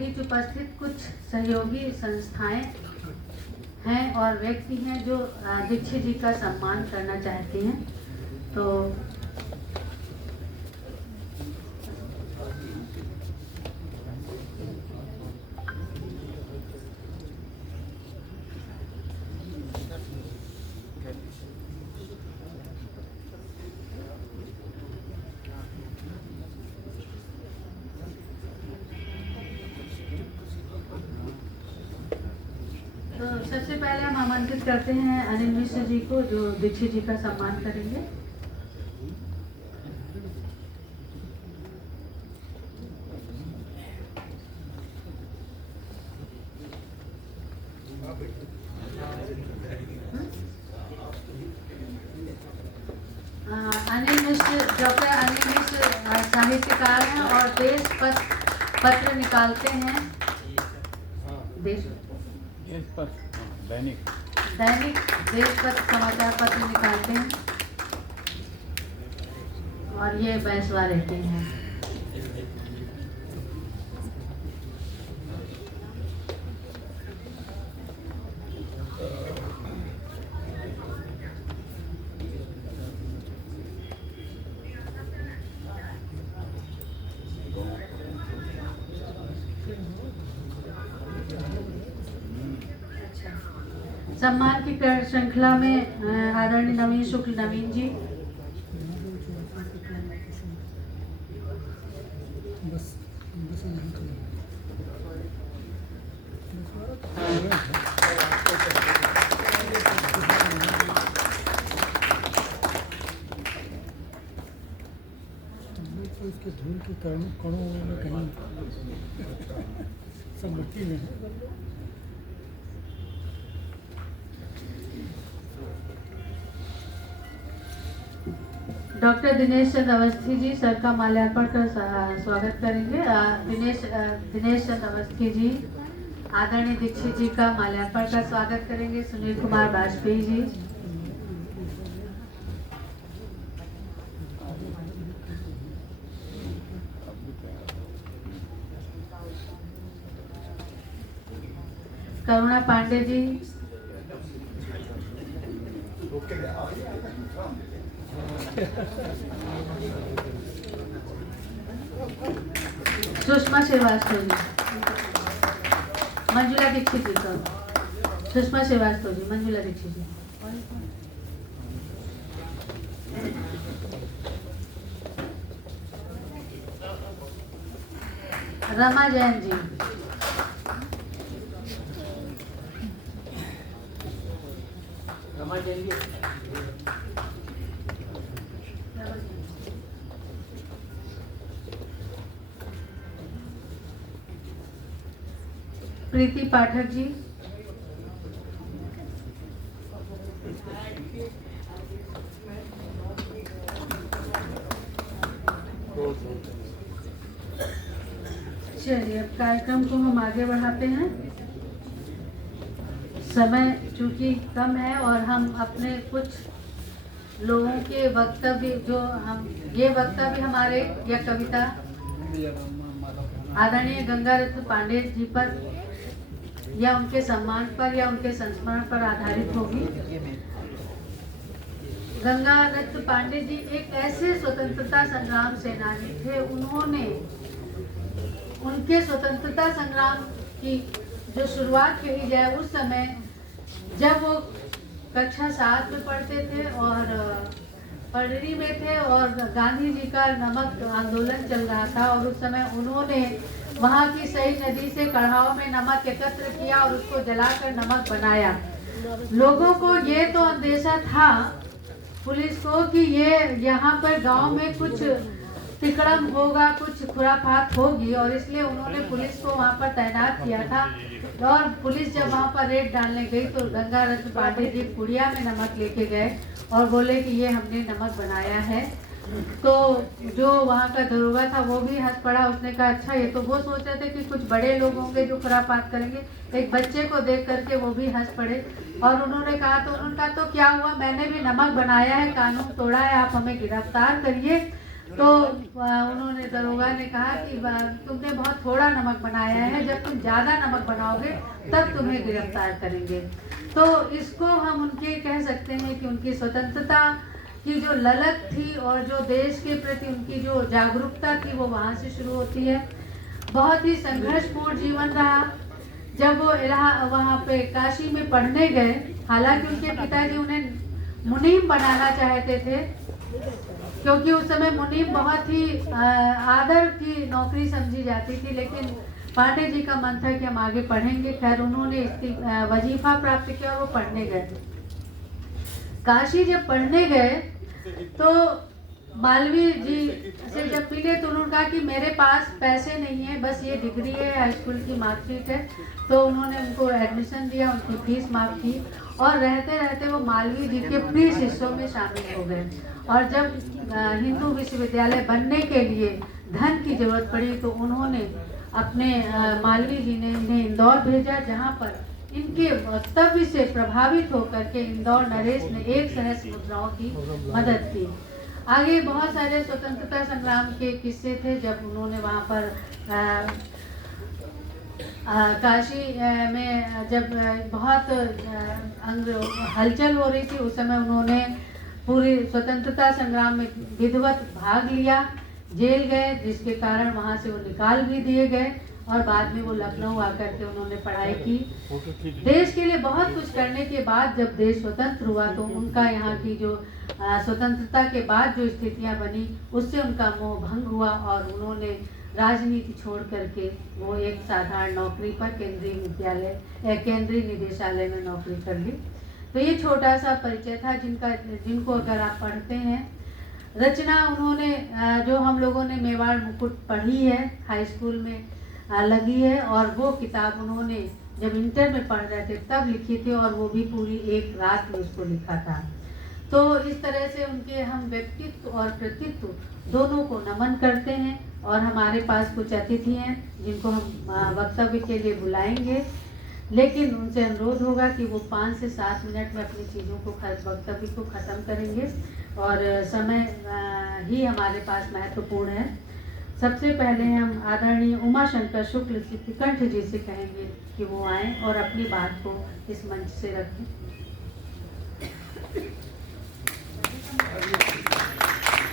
बीच उपस्थित कुछ सहयोगी संस्थाएं हैं और व्यक्ति हैं जो दीक्षित जी का सम्मान करना चाहते हैं। तो सबसे पहले हम आमंत्रित करते हैं अनिल मिश्र जी को, जो दीक्षित जी का सम्मान करेंगे। अनिल मिश्र, डॉक्टर अनिल मिश्र साहित्यकार हैं और देश पत्र निकालते हैं। दैनिक देश पत्र समाचार पत्र निकालते हैं और ये बैसवा रहते हैं। सम्मान की श्रृंखला में आदरणीय नवीन शुक्ल नवीन जी, इसके धूल के कणों में कहीं सब मिट्टी में है। डॉक्टर दिनेश चंद अवस्थी जी सर का माल्यार्पण कर स्वागत करेंगे। दिनेश चंद अवस्थी जी आदरणीय दीक्षित जी का माल्यार्पण का स्वागत करेंगे। सुनील कुमार वाजपेयी जी, करुणा पांडे जी, सुषमा श्रीवास्तव जी, मंजुला दीक्षित जी का, सुषमा श्रीवास्तव जी, मंजुला दीक्षित जी, रमा जैन जी, प्रीति पाठक जी, चलिए अब कार्यक्रम को हम आगे बढ़ाते हैं। समय चूंकि कम है और हम अपने कुछ लोगों के वक्तव्य, जो हम ये वक्तव्य हमारे या कविता आदरणीय गंगारत्न पांडे जी पर या उनके सम्मान पर या उनके संस्मरण पर आधारित होगी। गंगारत्न पांडे जी एक ऐसे स्वतंत्रता संग्राम सेनानी थे, उन्होंने उनके स्वतंत्रता संग्राम की जो शुरुआत कही जाए उस समय जब वो कक्षा 7 में पढ़ते थे और पढ़री में थे और गांधी जी का नमक आंदोलन चल रहा था, और उस समय उन्होंने वहाँ की सई नदी से कढ़ाव में नमक एकत्र किया और उसको जलाकर नमक बनाया। लोगों को ये तो अंदेशा था पुलिस को कि ये यहाँ पर गांव में कुछ तिकड़म होगा, कुछ खुराफात होगी, और इसलिए उन्होंने पुलिस को वहाँ पर तैनात किया था। और पुलिस जब वहाँ पर रेड डालने गई तो गंगारत्न पांडे जी पुड़िया में नमक लेके गए और बोले कि ये हमने नमक बनाया है। तो जो वहाँ का दरोगा था वो भी हंस पड़ा, उसने कहा अच्छा, ये तो वो सोच रहे थे कि कुछ बड़े लोग होंगे जो खुराफात करेंगे। एक बच्चे को देख करके वो भी हंस पड़े और उन्होंने कहा तो क्या हुआ, मैंने भी नमक बनाया है, कानून तोड़ा है, आप हमें गिरफ्तार करिए। तो उन्होंने दरोगा ने कहा कि तुमने बहुत थोड़ा नमक बनाया है, जब तुम ज़्यादा नमक बनाओगे तब तुम्हें गिरफ्तार करेंगे। तो इसको हम उनके कह सकते हैं कि उनकी स्वतंत्रता की जो ललक थी और जो देश के प्रति उनकी जो जागरूकता थी वो वहाँ से शुरू होती है। बहुत ही संघर्षपूर्ण जीवन रहा। जब वो वहाँ पे काशी में पढ़ने गए, हालांकि उनके पिताजी उन्हें मुनीम बनाना चाहते थे, क्योंकि उस समय मुनीम बहुत ही आदर की नौकरी समझी जाती थी, लेकिन पांडे जी का मन था कि हम आगे पढ़ेंगे। खैर उन्होंने इसकी वजीफा प्राप्त किया और वो पढ़ने गए। काशी जब पढ़ने गए तो मालवीय जी से जब मिले तो उन्होंने कहा कि मेरे पास पैसे नहीं है, बस ये डिग्री है, हाई स्कूल की मार्कशीट है। तो उन्होंने उनको एडमिशन दिया, उनकी फीस माफ की और रहते रहते वो मालवीय जी के प्रिय शिष्यों में शामिल हो गए। और जब हिंदू विश्वविद्यालय बनने के लिए धन की जरूरत पड़ी तो उन्होंने अपने मालवीय जी ने इन्हें इंदौर भेजा, जहाँ पर इनके वक्तव्य से प्रभावित होकर के इंदौर नरेश ने 1 सहस्त्र मुद्राओं की मदद की। आगे बहुत सारे स्वतंत्रता संग्राम के किस्से थे। जब उन्होंने वहाँ पर काशी में जब बहुत हलचल हो रही थी, उस समय उन्होंने पूरी स्वतंत्रता संग्राम में विधिवत भाग लिया, जेल गए, जिसके कारण वहाँ से वो निकाल भी दिए गए और बाद में वो लखनऊ आकर के उन्होंने पढ़ाई की। देश के लिए बहुत कुछ करने के बाद जब देश स्वतंत्र हुआ तो उनका यहाँ की जो स्वतंत्रता के बाद जो स्थितियाँ बनी उससे उनका मोह भंग हुआ और उन्होंने राजनीति छोड़ करके वो एक साधारण नौकरी पर केंद्रीय निदेशालय में नौकरी कर ली। तो ये छोटा सा परिचय था जिनको अगर आप पढ़ते हैं। रचना उन्होंने जो हम लोगों ने मेवाड़ मुकुट पढ़ी है, हाई स्कूल में लगी है, और वो किताब उन्होंने जब इंटर में पढ़ रहे थे तब लिखी थी और वो भी पूरी एक रात में उसको लिखा था। तो इस तरह से उनके हम व्यक्तित्व और कृतित्व दोनों को नमन करते हैं। और हमारे पास कुछ अतिथि हैं जिनको हम वक्तव्य के लिए बुलाएंगे, लेकिन उनसे अनुरोध होगा कि वो 5 से 7 मिनट में अपनी चीज़ों को वक्तव्य को ख़त्म करेंगे और समय ही हमारे पास महत्वपूर्ण है। सबसे पहले हम आदरणीय उमाशंकर शुक्ल कंठ जी से कहेंगे कि वो आएं और अपनी बात को इस मंच से रखें।